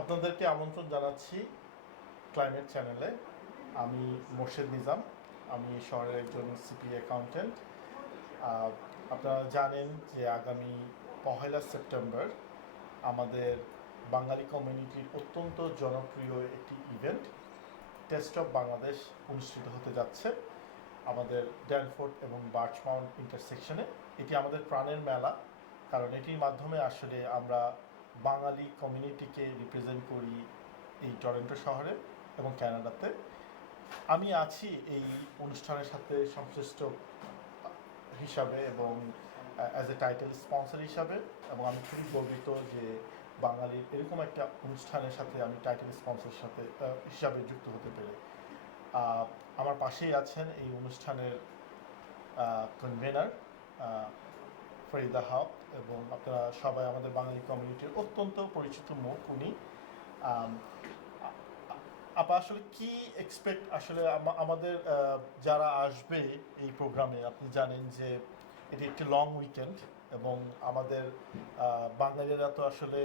আপনাদেরকে আমন্ত্রণ জানাচ্ছি ক্লাইমেট চ্যানেলে আমি মোর্শেদ নিজাম, আমি শহরের একজন সিপি অ্যাকাউন্টেন্ট আপনারা জানেন যে আগামী পহেলা সেপ্টেম্বর আমাদের বাঙালি কমিউনিটির অত্যন্ত জনপ্রিয় একটি ইভেন্ট টেস্ট অফ বাংলাদেশ অনুষ্ঠিত হতে যাচ্ছে আমাদের ড্যানফোর্ড এবং বার্চমাউন্ট ইন্টারসেকশনে এটি আমাদের প্রাণের মেলা, কারণ এটির মাধ্যমে আসলে আমরা বাঙালি কমিউনিটিকে রিপ্রেজেন্ট করি এই টরন্টো শহরে এবং ক্যানাডাতে আমি আছি এই অনুষ্ঠানের সাথে সংশ্লিষ্ট হিসাবে এবং অ্যাজ এ টাইটেল স্পন্সর হিসাবে এবং আমি খুবই গর্বিত যে বাঙালির এরকম একটা অনুষ্ঠানের সাথে আমি টাইটেল স্পন্সর সাথে হিসাবে যুক্ত হতে পেরে। আমার পাশেই আছেন এই অনুষ্ঠানের কনভেনার ফরিদা হক এবং আপনারা সবাই আমাদের বাঙালি কমিউনিটির অত্যন্ত পরিচিত মুখ উনি। আপা, আসলে কি এক্সপেক্ট আসলে আমাদের যারা আসবে এই প্রোগ্রামে, আপনি জানেন যে এটি একটি লং উইকেন্ড এবং আমাদের বাঙালিরা তো আসলে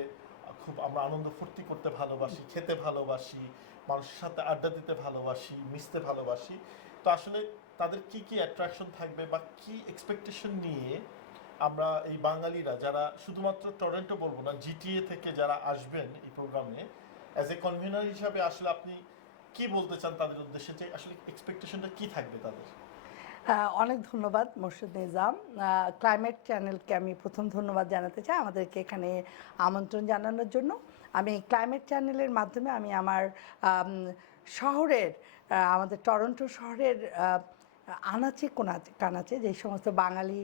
খুব আমরা আনন্দ ফুর্তি করতে ভালোবাসি, খেতে ভালোবাসি, মানুষের সাথে আড্ডা দিতে ভালোবাসি, মিশতে ভালোবাসি। তো আসলে তাদের কি কি অ্যাট্রাকশন থাকবে বা কি এক্সপেকটেশন নিয়ে আমরা এই বাঙালিরা যারা শুধুমাত্র টরেন্টো বলব না জিটিএ থেকে যারা আসবেন এই প্রোগ্রামে অ্যাজ এ কনভেনার হিসাবে আসলে আপনি কি বলতে চান তাদের উদ্দেশ্যে? যে আসলে এক্সপেকটেশনটা কি থাকবে তাদের? অনেক ধন্যবাদ মোর্শেদ নিজাম। ক্লাইমেট চ্যানেলকে আমি প্রথম ধন্যবাদ জানাতে চাই আমাদেরকে এখানে আমন্ত্রণ জানানোর জন্য। আমি ক্লাইমেট চ্যানেলের মাধ্যমে আমি আমার শহরের আমাদের টরন্টো শহরের আনাচে, কোনাচে, কানাচে, যে সমস্ত বাঙালি,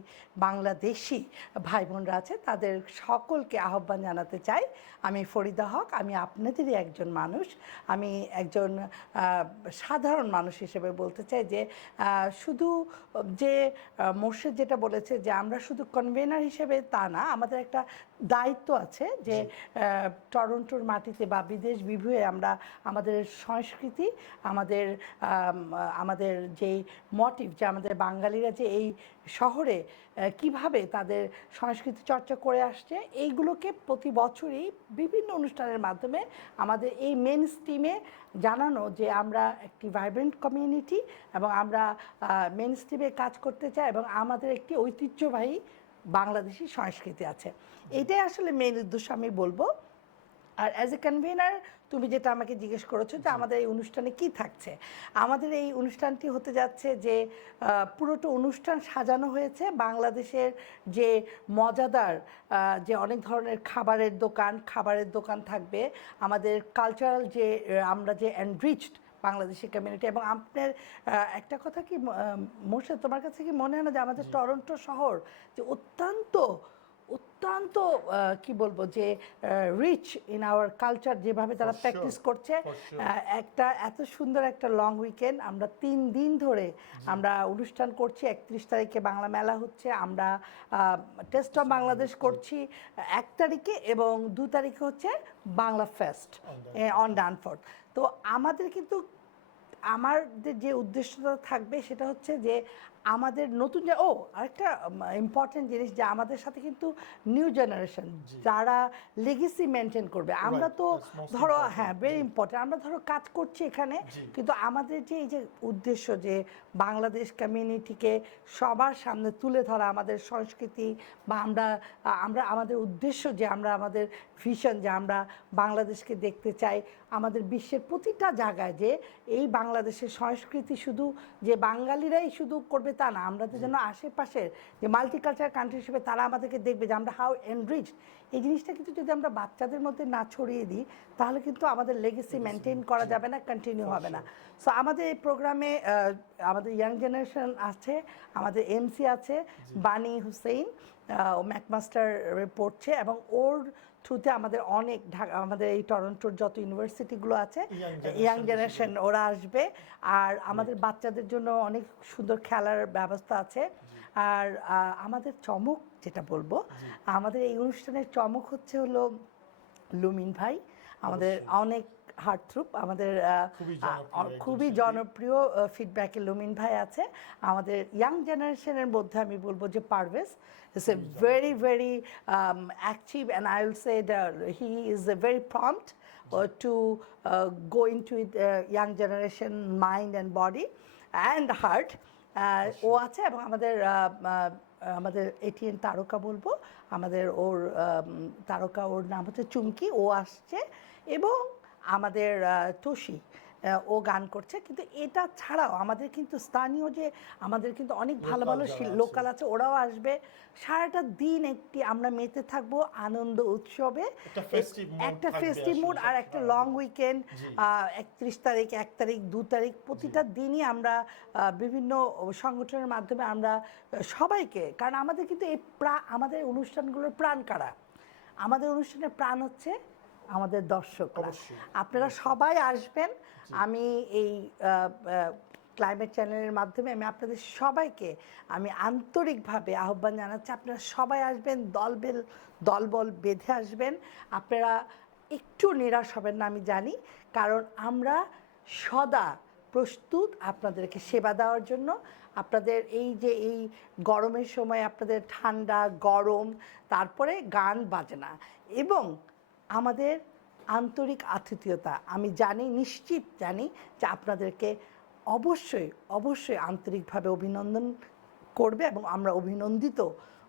বাংলাদেশি ভাই বোনরা আছে, তাদের সকলকে আহ্বান জানাতে চাই। আমি ফরিদা হক, আমি আপনাদেরই একজন মানুষ। আমি একজন সাধারণ মানুষ হিসেবে বলতে চাই যে শুধু যে মোর্শেদ যেটা বলেছে যে, আমরা শুধু কনভেনার হিসেবে তা না, আমাদের একটা দায়িত্ব আছে যে টরন্টোর মাটিতে বা বিদেশ বিভুয়ে আমরা আমাদের সংস্কৃতি আমাদের আমাদের যেই মোটিভ যে আমাদের বাঙালিরা যে এই শহরে কীভাবে তাদের সংস্কৃতি চর্চা করে আসছে এইগুলোকে প্রতি বছরই বিভিন্ন অনুষ্ঠানের মাধ্যমে আমাদের এই মেন স্ট্রিমে জানানো যে আমরা একটি ভাইব্রেন্ট কমিউনিটি এবং আমরা মেন স্ট্রিমে কাজ করতে চাই এবং আমাদের একটি ঐতিহ্যবাহী বাংলাদেশি সংস্কৃতি আছে। এটাই আসলে মেন উদ্দেশ্য আমি বলব। আর অ্যাজ এ কনভেনার তুমি যেটা আমাকে জিজ্ঞেস করেছ যে আমাদের এই অনুষ্ঠানে কি থাকছে? আমাদের এই অনুষ্ঠানটি হতে যাচ্ছে যে পুরোটা অনুষ্ঠান সাজানো হয়েছে। বাংলাদেশের যে মজাদার যে অনেক ধরনের খাবারের দোকান খাবারের দোকান থাকবে। আমাদের কালচারাল যে আমরা যে এনরিচড বাংলাদেশি কমিউনিটি এবং আপনার একটা কথা কি মোর্শেদ তোমার কাছে কি মনে হয় না যে আমাদের টরন্টো শহর যে অত্যন্ত অত্যন্ত কি বলব যে রিচ ইন আওয়ার কালচার যেভাবে তারা প্র্যাকটিস করছে একটা এত সুন্দর একটা লং উইকেন্ড আমরা তিন দিন ধরে আমরা অনুষ্ঠান করছি একত্রিশ তারিখে বাংলা মেলা হচ্ছে আমরা টেস্ট অফ বাংলাদেশ করছি এক তারিখে এবং দু তারিখে হচ্ছে বাংলা ফেস্ট অন ডানফোর্ড তো আমাদের কিন্তু আমাদের যে উদ্দেশ্যটা থাকবে সেটা হচ্ছে যে আমাদের নতুন যে ও আরেকটা ইম্পর্টেন্ট জিনিস যে আমাদের সাথে কিন্তু নিউ জেনারেশন যারা লেগেসি মেনটেন করবে। আমরা তো ধরো হ্যাঁ ভেরি ইম্পর্টেন্ট আমরা ধরো কাজ করছি এখানে কিন্তু আমাদের যে এই যে উদ্দেশ্য যে বাংলাদেশ কমিউনিটিকে সবার সামনে তুলে ধরা আমাদের সংস্কৃতি বা আমরা আমরা আমাদের উদ্দেশ্য যে আমরা আমাদের ভিশন যে আমরা বাংলাদেশকে দেখতে চাই আমাদের বিশ্বের প্রতিটা জায়গায় যে এই বাংলাদেশের সংস্কৃতি শুধু যে বাঙালিরাই শুধু করবে তা না। আমরা তো যেন আশেপাশের যে মাল্টিকালচার কান্ট্রি হিসেবে তারা আমাদেরকে দেখবে যে আমরা হাউ এনরিচ এই জিনিসটা কিন্তু যদি আমরা বাচ্চাদের মধ্যে না ছড়িয়ে দিই তাহলে কিন্তু আমাদের লেগেসি মেনটেন করা যাবে না কন্টিনিউ হবে না। সো আমাদের এই প্রোগ্রামে আমাদের ইয়াং জেনারেশন আছে আমাদের এমসি আছে বানি হুসেইন। ম্যাকমাস্টার পড়ছে এবং ওর থ্রুতে আমাদের অনেক ঢাকা আমাদের এই টরন্টোর যত ইউনিভার্সিটিগুলো আছে ইয়াং জেনারেশন ওরা আসবে। আর আমাদের বাচ্চাদের জন্য অনেক সুন্দর খেলার ব্যবস্থা আছে। আর আমাদের চমক যেটা বলব আমাদের এই অনুষ্ঠানের চমক হচ্ছে হলো লুমিন ভাই। আমাদের অনেক হার্টথ্রুপ আমাদের খুবই জনপ্রিয় ফিডব্যাকে লুমিন ভাই আছে। আমাদের ইয়াং জেনারেশনের মধ্যে আমি বলব যে Parvez is a very very active and I will say he is a very prompt to go in to young generation mind and body and heart ও আছে এবং আমাদের আমাদের এটিএন তারকা বলব আমাদের ওর তারকা ওর নাম হচ্ছে চুমকি ও আসছে এবং আমাদের টসি ও গান করছে। কিন্তু এটা ছাড়াও আমাদের কিন্তু স্থানীয় যে আমাদের কিন্তু অনেক ভালো ভালো লোকাল আছে। ওরাও আসবে। সারাটা দিন একটি আমরা মেতে থাকব আনন্দ উৎসবে। একটা ফেস্টিভ মুড আর একটা লং উইকেন্ড। একত্রিশ তারিখ এক তারিখ দু তারিখ প্রতিটা দিনই আমরা বিভিন্ন সংগঠনের মাধ্যমে আমরা সবাইকে কারণ আমাদের কিন্তু এই প্রা আমাদের অনুষ্ঠানগুলোর প্রাণ কারা? আমাদের অনুষ্ঠানের প্রাণ হচ্ছে আমাদের দর্শকরা। আপনারা সবাই আসবেন। আমি এই ক্লাইমেট চ্যানেলের মাধ্যমে আমি আপনাদের সবাইকে আমি আন্তরিকভাবে আহ্বান জানাচ্ছি। আপনারা সবাই আসবেন দলবেল দলবল বেঁধে আসবেন। আপনারা একটু নিরাশ হবেন না আমি জানি। কারণ আমরা সদা প্রস্তুত আপনাদেরকে সেবা দেওয়ার জন্য। আপনাদের এই যে এই গরমের সময় আপনাদের ঠান্ডা গরম তারপরে গান বাজনা এবং আমাদের আন্তরিক আতিথেয়তা, আমি জানি, নিশ্চিত জানি যে আপনাদেরকে অবশ্যই অবশ্যই আন্তরিকভাবে অভিনন্দন করবে এবং আমরা অভিনন্দিত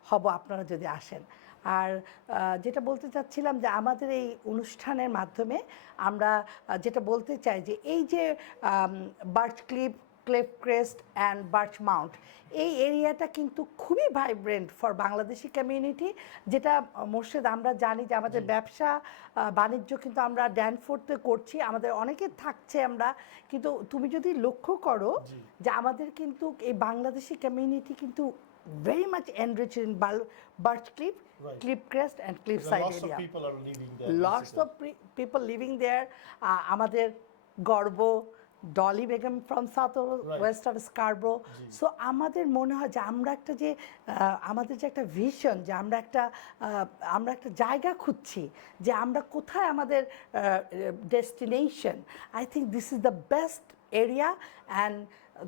হব আপনারা যদি আসেন। আর যেটা বলতে চাচ্ছিলাম যে আমাদের এই অনুষ্ঠানের মাধ্যমে আমরা যেটা বলতে চাই যে এই যে Birch Cliff Cliffcrest and Birchmount এই এরিয়াটা কিন্তু খুবই ভাইব্রেন্ট ফর বাংলাদেশি কমিউনিটি যেটা মোর্শেদ আমরা জানি যে আমাদের ব্যবসা বাণিজ্য কিন্তু আমরা ড্যানফোর্ডতে করছি আমাদের অনেকে থাকছে আমরা কিন্তু তুমি যদি লক্ষ্য করো যে আমাদের কিন্তু এই বাংলাদেশি কমিউনিটি কিন্তু very much enrich in Birch Cliff Right. Cliffcrest and Cliff Because side lots of area people are living there. Lots basically. Of people living there আমাদের গর্ব Dolly Begum from south west of Scarborough so আমাদের মনে হয় যে আমরা একটা যে আমাদের যে একটা ভিশন যে আমরা একটা আমরা একটা জায়গা খুঁজছি যে আমরা কোথায় আমাদের destination I think this is the best area and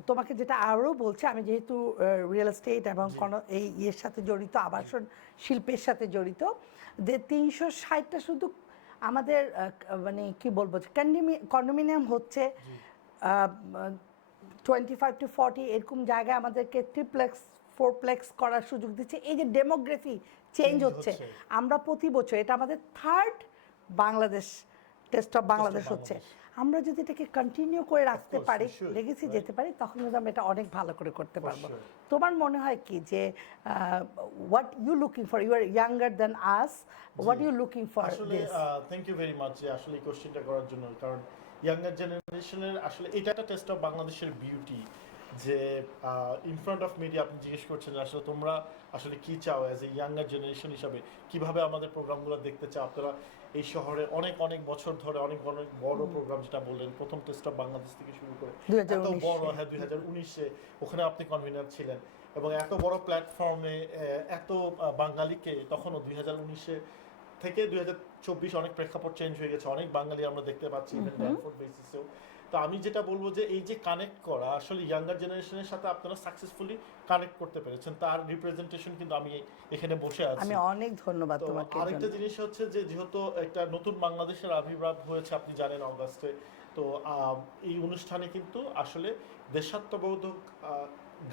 তোমাকে যেটা আরও বলছে আমি যেহেতু রিয়েল এস্টেট এবং কোনো এই ইয়ের সাথে জড়িত আবাসন শিল্পের সাথে জড়িত যে তিনশো ষাটটা শুধু আমাদের মানে কি বলব কন্ডোমিনিয়াম হচ্ছে টোয়েন্টি ফাইভ টু ফর্টি এরকম জায়গায় আমাদেরকে ট্রিপ্লেক্স ফোরপ্লেক্স করার সুযোগ দিচ্ছে। এই যে ডেমোগ্রাফি চেঞ্জ হচ্ছে। আমরা প্রতি বছর এটা আমাদের third Bangladesh taste of Bangladesh হচ্ছে। আমরা যদি এটাকে কন্টিনিউ করে রাখতে পারি লেগেছি যেতে পারি তখন কিন্তু আমরা এটা অনেক ভালো করে করতে পারব। তোমার মনে হয় কি যে what you looking for you are younger than us what you looking for thank you very much আসলে কোশ্চেনটা করার জন্য কারণ ইয়াঙ্গার জেনারেশনের আসলে এটা একটা টেস্ট অফ বাংলাদেশের বিউটি যে ইন ফ্রন্ট অফ মিডিয়া আপনি জিজ্ঞেস করছেন আসলে তোমরা আসলে কি চাও অ্যাজ এ ইয়াঙ্গার জেনারেশন হিসাবে? কীভাবে আমাদের প্রোগ্রামগুলো দেখতে চাও? আপনারা এই শহরে অনেক অনেক বছর ধরে অনেক অনেক বড় প্রোগ্রাম যেটা বললেন প্রথম টেস্ট অফ বাংলাদেশ থেকে শুরু করে। এত বড় হ্যাঁ দুই হাজার উনিশে ওখানে আপনি কনভিনার ছিলেন এবং এত বড় প্ল্যাটফর্মে এত বাঙালিকে তখনও দুই হাজার উনিশে থেকে দুই হাজার চব্বিশ অনেক প্রেক্ষাপট চেঞ্জ হয়ে গেছে। অনেক বাঙালি আমরা দেখতে পাচ্ছি বেসিসেও তো আমি যেটা বলব যে এই যে কানেক্ট করা আসলে ইয়াঙ্গার জেনারেশনের সাথে আপনারা সাকসেসফুলি কানেক্ট করতে পেরেছেন। তার রিপ্রেজেন্টেশন কিন্তু আমি এখানে বসে আছি। আমি অনেক ধন্যবাদ তোমাকে আরেকটা জিনিস হচ্ছে যে যেহেতু একটা নতুন বাংলাদেশের আবির্ভাব হয়েছে আপনি জানেন অগাস্টে তো এই অনুষ্ঠানে কিন্তু আসলে দেশাত্মবোধক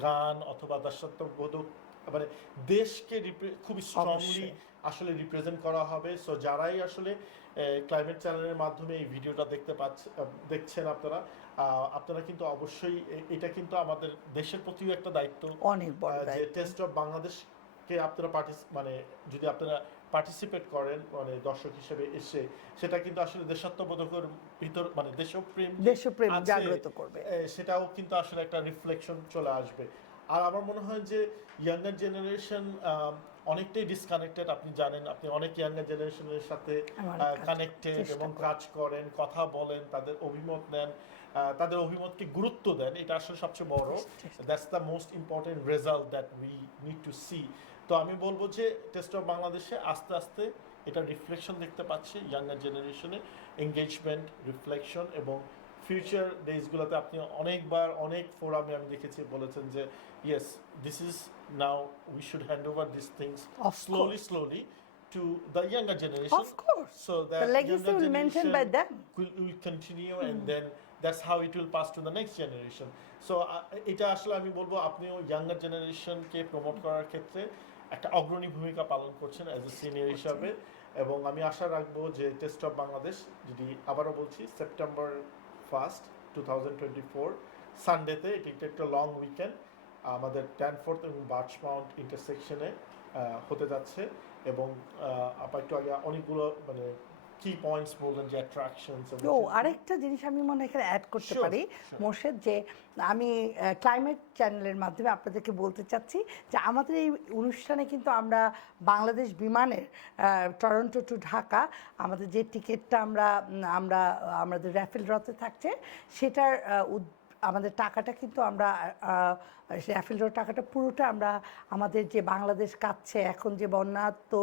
গান অথবা দেশাত্মবোধক মানে দেশকে repre- খুব স্ট্রংলি। আসলে রিপ্রেজেন্ট করা হবে। সো যারাই আসলে ক্লাইমেট চ্যানেলের মাধ্যমে এই ভিডিওটা দেখতে পাচ্ছেন দেখছেন আপনারা আপনারা কিন্তু অবশ্যই এটা কিন্তু আমাদের দেশের প্রতিও একটা দায়িত্ব। অনেক বড় যে টেস্ট অফ বাংলাদেশকে আপনারা পার্টিস মানে যদি আপনারা পার্টিসিপেট করেন মানে দর্শক হিসেবে এসে সেটা কিন্তু আসলে দেশাত্মবোধকের ভিতর মানে দেশপ্রেম দেশপ্রেম জাগ্রত করবে। সেটাও কিন্তু আসলে একটা রিফ্লেকশন চলে আসবে। আর আমার মনে হয় যে ইয়াঙ্গার জেনারেশন অনেকটাই ডিসকানেক্টেড আপনি জানেন আপনি অনেক ইয়াঙ্গার জেনারেশনের সাথে কানেক্টেড এবং কাজ করেন কথা বলেন তাদের অভিমত নেন তাদের অভিমতকে গুরুত্ব দেন এটা আসলে সবচেয়ে বড়। That's the most important result that we need to see তো আমি বলব যে টেস্ট অফ বাংলাদেশে আস্তে আস্তে এটা রিফ্লেকশন দেখতে পাচ্ছি ইয়াঙ্গার জেনারেশনে এঙ্গেজমেন্ট রিফ্লেকশন এবং ফিউচার ডেজগুলোতে আপনি অনেকবার অনেক ফোরামে আমি দেখেছি বলেছেন যে yes this is now we should hand over this things slowly slowly to the younger generation so that like continue and then that's how it will pass to the next generation so এটা আসলে আমি বলব আপনি আপনিও younger জেনারেশনকে promote করার ক্ষেত্রে একটা অগ্রণী ভূমিকা পালন করছেন অ্যাজ এ সিনিয়র হিসাবে। এবং আমি আশা রাখব যে টেস্ট অফ বাংলাদেশ যদি আবারও বলছি September first two thousand twenty four সানডেতে এটি একটা লং উইকেন্ড আমাদের ট্যানফোর্থ এবং বার্চ মাউন্ট ইন্টারসেকশনে হতে যাচ্ছে এবং আপা একটু আগে অনেকগুলো মানে কি পয়েন্টস বললেন যে অ্যাট্রাকশনস ও আরেকটা জিনিস আমি মনে এখানে অ্যাড করতে পারি মোশেদ মোর্শেদ যে আমি ক্লাইমেট চ্যানেলের মাধ্যমে আপনাদেরকে বলতে চাচ্ছি যে আমাদের এই অনুষ্ঠানে কিন্তু আমরা বাংলাদেশ বিমানের টরন্টো টু ঢাকা আমাদের যে টিকিটটা আমরা আমরা আমাদের র্যাফেল রথে থাকছে সেটার আমাদের টাকাটা কিন্তু আমরা র্যাফেল রোড টাকাটা পুরোটা আমরা আমাদের যে বাংলাদেশ কাঁদছে এখন যে বন্যাত্ম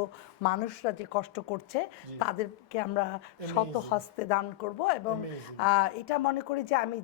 মানুষরা যে কষ্ট করছে তাদেরকে আমরা শত হস্তে দান করব এবং এটা মনে করি যে আমি